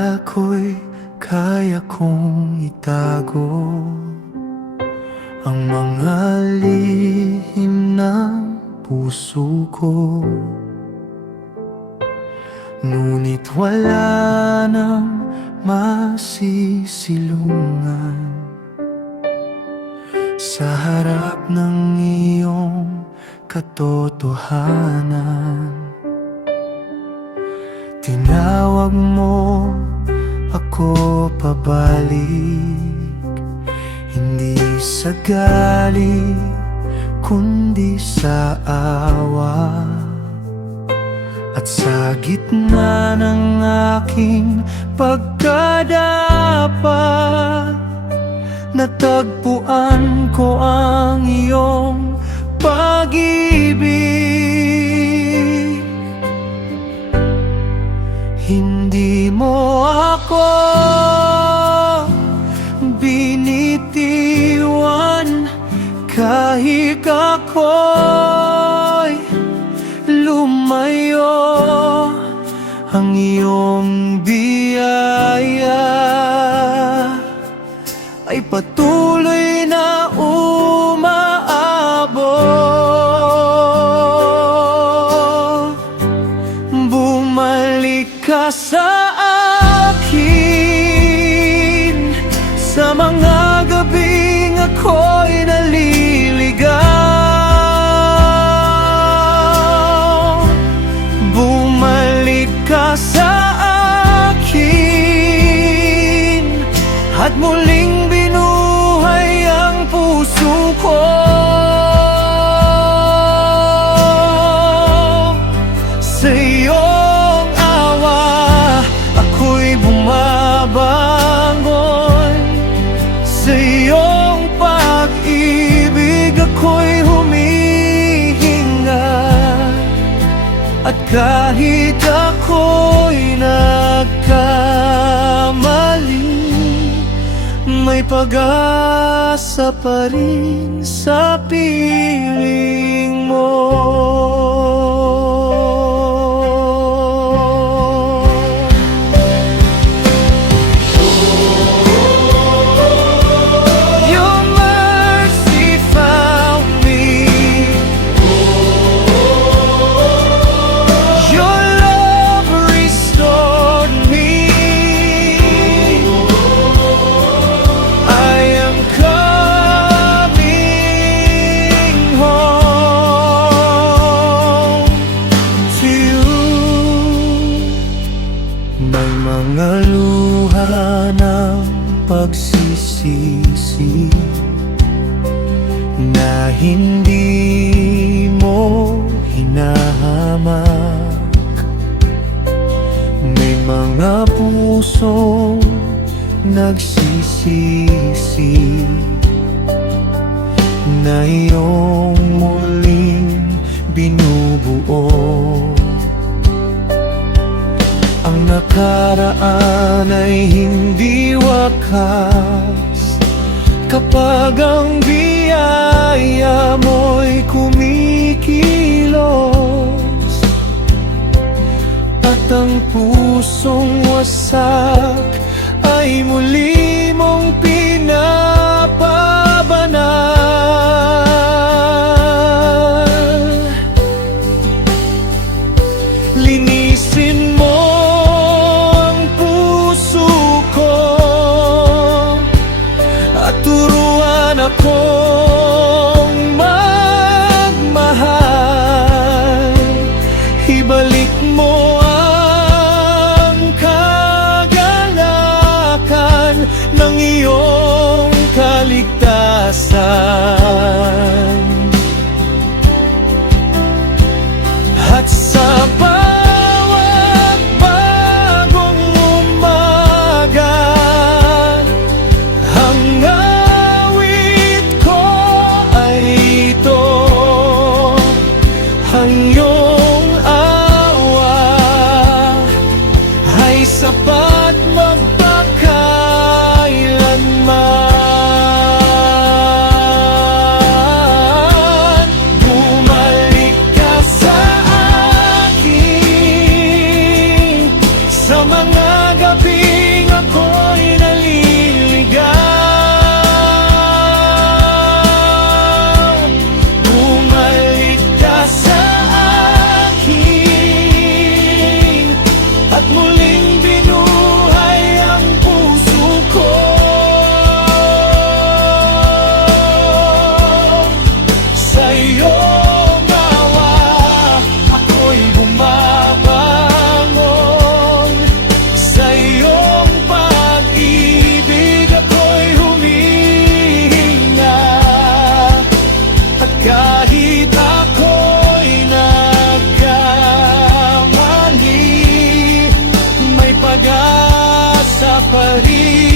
akala ko'y kaya kong itago ang mga lihim ng puso ko. Ngunit wala nang masisilungan sa harap ng iyong katotohanan. Tinawag mo ako pabalik, hindi sa galit kundi sa awa. At sa gitna ng aking pagkadapat, natagpuan ko ang iyong pag-ibig. Hindi mo ako binitiwan kahit ako'y lumayo. Ang iyong biyaya ay patuloy na umaabot. Bumalik ka sa akin sa mga gabing ako'y naliligaw. Bumalik ka sa akin at muling binuhay ang puso ko. Sa iyong awa ako'y bumabangon, sa iyong pag-ibig ako'y humihinga. At kahit ako'y nagkamali, may pag-asa pa rin sa piling mo. Your mercy found me. Your love restored me. I am coming home to you. May mga luha ng pagsisisi na hindi mo hinahamak. May mga pusong nagsisisi na iyong muling binubuo. Ang nakaraan ay hindi wakas kapag ang biyaya mo'y kumikilos. At ang pusong wasak ay muli mong pinapabanal. Linisin mo ang puso ko at turuan akong magmahal. Ibalik mo ang kagalakan ng iyong kaligtasan. At sa bawat bagong umaga, ang awit ko ay ito. Ang iyong awa ay sapat magpakailanman. Bumalik ka sa akin sa mga gabi ako'y naliligaw. Bumalik ka sa akin at muling binuhay ang puso ko. Sa iyong awa, ako'y bumabangon. Sa iyong pag-ibig, ako'y humihinga. At kahit ako'y nagkamali, may pag-asa pa rin.